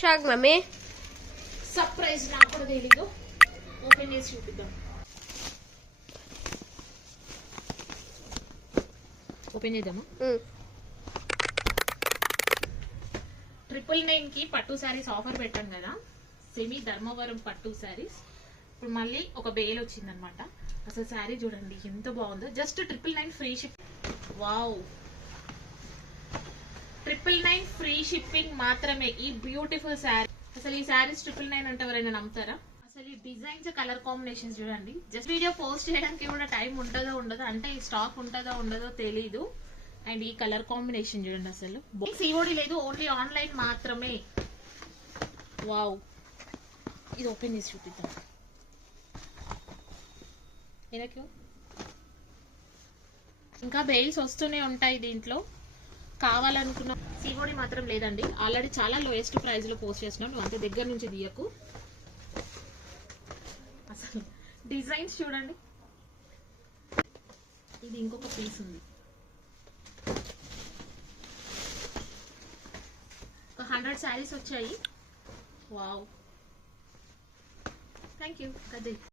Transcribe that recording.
Shock mummy. Surprise నాకు కూడా తెలీదు. ఓపెన్ చేసి చూపిద్దాం. ఓపెన్ చేద్దామా? 999 కి పట్టు శారీస్ ఆఫర్ పెట్టాం కదా, సెమీ ధర్మవరం పట్టు శారీస్. ఇప్పుడు మళ్ళీ ఒక బేల్ వచ్చిందనమాట. అసలు శారీ చూడండి ఎంత బాగుందో. Just 999 free ship. Wow, 999 free shipping మాత్రమే ఈ బ్యూటిఫుల్ శారీ. అసలు ఈ శారీస్ 999 అంటే ఎవరైనా నమ్ముతారా? అసలు ఈ డిజైన్స్ కలర్ కాంబినేషన్స్ చూడండి. జస్ట్ వీడియో పోస్ట్ చేయడానికి కూడా టైం ఉంటుందో ఉండదో, అంటే ఈ స్టాక్ ఉంటుందో ఉండదో తెలీదు. అండ్ ఈ కలర్ కాంబినేషన్ చూడండి. అసలు సిఓడి లేదు, ఓన్లీ ఆన్లైన్ మాత్రమే. వావ్, ఇది ఓపెన్ చేసి చూపిద్దాం. ఇంకా బెయిల్స్ వస్తూనే ఉంటాయి దీంట్లో. కావాలనుకున్న సిఓడి మాత్రం లేదండి. ఆల్రెడీ చాలా లోయెస్ట్ ప్రైస్ లో పోస్ట్ చేస్తున్నాం. నువ్వు అంతే దగ్గర నుంచి తీయకు. అసలు డిజైన్స్ చూడండి. ఇది ఇంకొక పీస్ ఉంది. ఒక 100 శారీస్ వచ్చాయి. Wow, thank you.